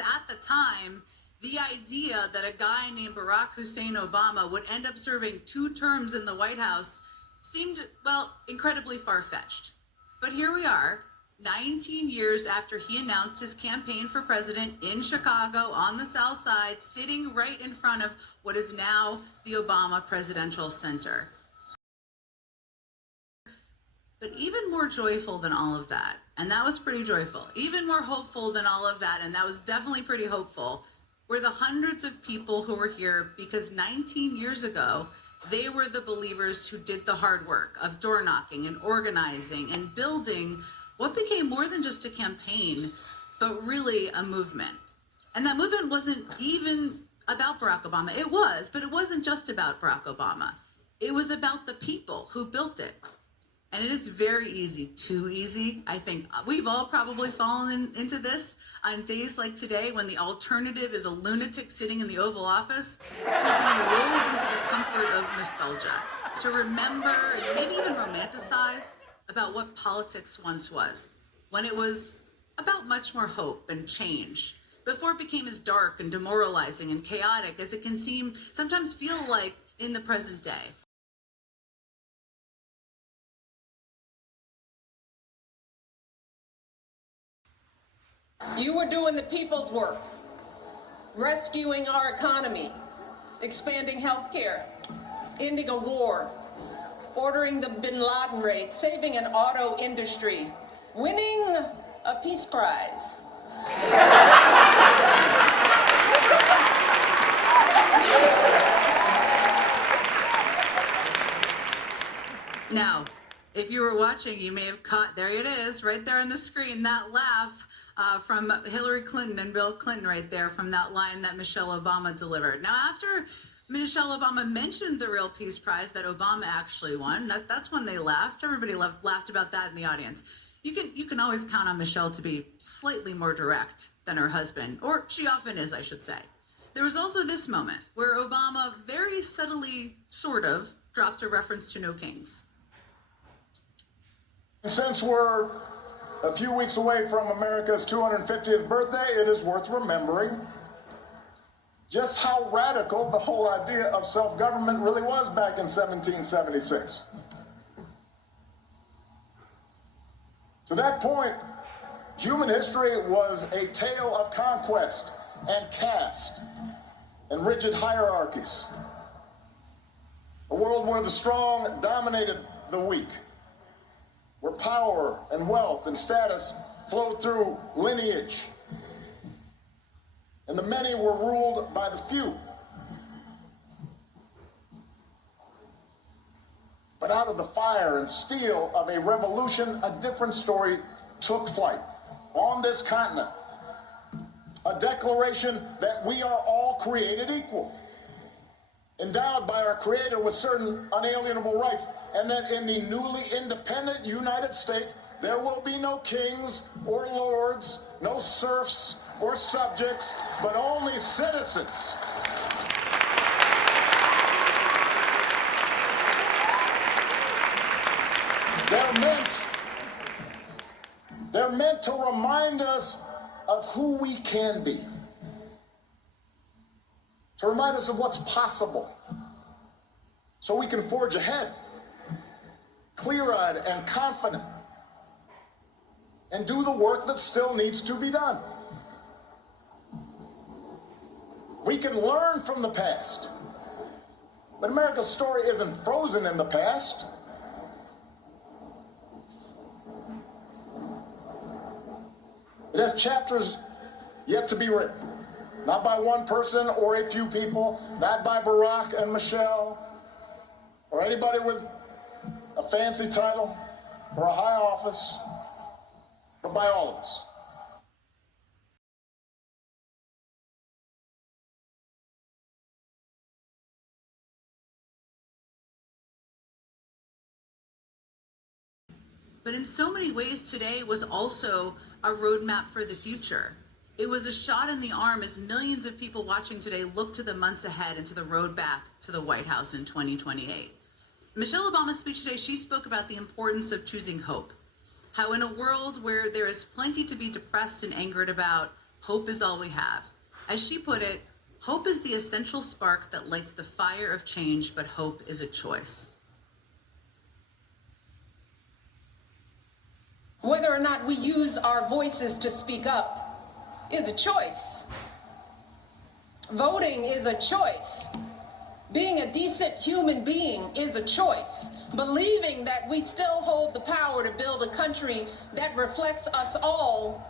At the time, the idea that a guy named Barack Hussein Obama would end up serving 2 terms in the White House seemed, well, incredibly far-fetched. But here we are, 19 years after he announced his campaign for president in Chicago on the South Side, sitting right in front of what is now the Obama Presidential Center. But even more joyful than all of that, and that was pretty joyful, even more hopeful than all of that, and that was definitely pretty hopeful, were the hundreds of people who were here because 19 years ago, they were the believers who did the hard work of door knocking and organizing and building what became more than just a campaign, but really a movement. And that movement wasn't even about Barack Obama. It was, but it wasn't just about Barack Obama. It was about the people who built it. And it is very easy, too easy. I think we've all probably fallen into this on days like today when the alternative is a lunatic sitting in the Oval Office, to be lulled into the comfort of nostalgia, to remember and maybe even romanticize about what politics once was, when it was about much more hope and change, before it became as dark and demoralizing and chaotic as it can sometimes feel like in the present day. You were doing the people's work, rescuing our economy, expanding health care, ending a war, ordering the Bin Laden raid, saving an auto industry, winning a peace prize. Now, if you were watching, you may have caught, there it is, right there on the screen, that laugh from Hillary Clinton and Bill Clinton right there from that line that Michelle Obama delivered. Now, after Michelle Obama mentioned the real peace prize that Obama actually won, that's when they laughed. Everybody laughed about that in the audience. You can always count on Michelle to be slightly more direct than her husband, or she often is, I should say. There was also this moment where Obama very subtly, sort of, dropped a reference to no kings. Since we're a few weeks away from America's 250th birthday, it is worth remembering just how radical the whole idea of self-government really was back in 1776. To that point, human history was a tale of conquest and caste and rigid hierarchies. A world where the strong dominated the weak, where power and wealth and status flowed through lineage, and the many were ruled by the few. But out of the fire and steel of a revolution, a different story took flight on this continent. A declaration that we are all created equal, endowed by our Creator with certain unalienable rights, and that in the newly independent United States, there will be no kings or lords, no serfs or subjects, but only citizens. They're meant to remind us of who we can be, to remind us of what's possible, so we can forge ahead, clear-eyed and confident, and do the work that still needs to be done. We can learn from the past, but America's story isn't frozen in the past. It has chapters yet to be written. Not by one person or a few people, not by Barack and Michelle, or anybody with a fancy title or a high office, but by all of us. But in so many ways today was also a roadmap for the future. It was a shot in the arm as millions of people watching today look to the months ahead and to the road back to the White House in 2028. Michelle Obama's speech today, she spoke about the importance of choosing hope. How in a world where there is plenty to be depressed and angered about, Hope is all we have. As she put it, hope is the essential spark that lights the fire of change, but hope is a choice. Whether or not we use our voices to speak up is a choice. Voting is a choice. Being a decent human being is a choice. Believing that we still hold the power to build a country that reflects us all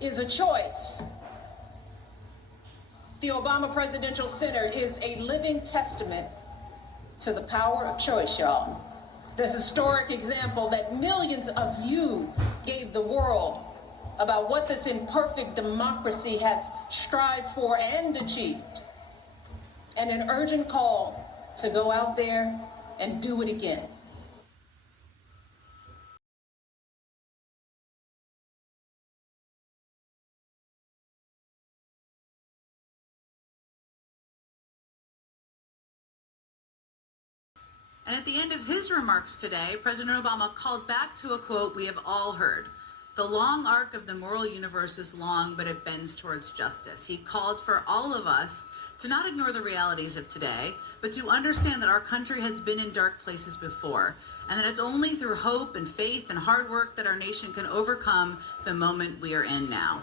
is a choice. The Obama Presidential Center is a living testament to the power of choice, y'all. The historic example that millions of you gave the world about what this imperfect democracy has strived for and achieved. And an urgent call to go out there and do it again. And at the end of his remarks today, President Obama called back to a quote we have all heard. The long arc of the moral universe is long, but it bends towards justice. He called for all of us to not ignore the realities of today, but to understand that our country has been in dark places before, and that it's only through hope and faith and hard work that our nation can overcome the moment we are in now.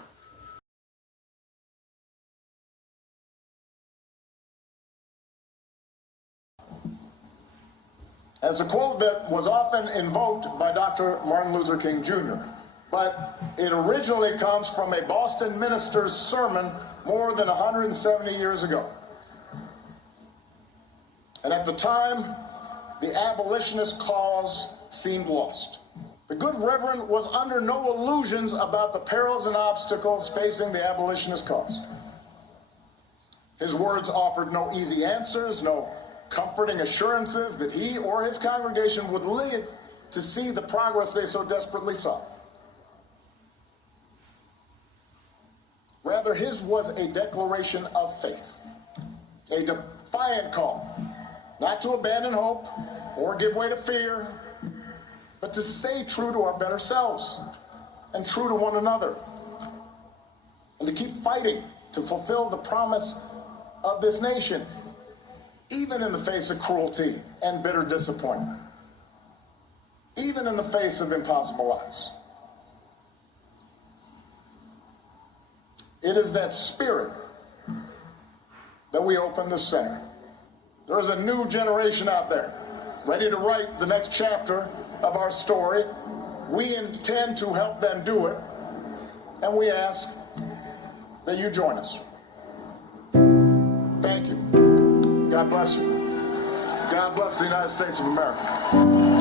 As a quote that was often invoked by Dr. Martin Luther King Jr., but it originally comes from a Boston minister's sermon more than 170 years ago. And at the time, the abolitionist cause seemed lost. The good Reverend was under no illusions about the perils and obstacles facing the abolitionist cause. His words offered no easy answers, no comforting assurances that he or his congregation would live to see the progress they so desperately sought. Rather, his was a declaration of faith, a defiant call, not to abandon hope or give way to fear, but to stay true to our better selves and true to one another, and to keep fighting to fulfill the promise of this nation, even in the face of cruelty and bitter disappointment, even in the face of impossible odds. It is that spirit that we open the center. There is a new generation out there ready to write the next chapter of our story. We intend to help them do it, and we ask that you join us. Thank you. God bless you. God bless the United States of America.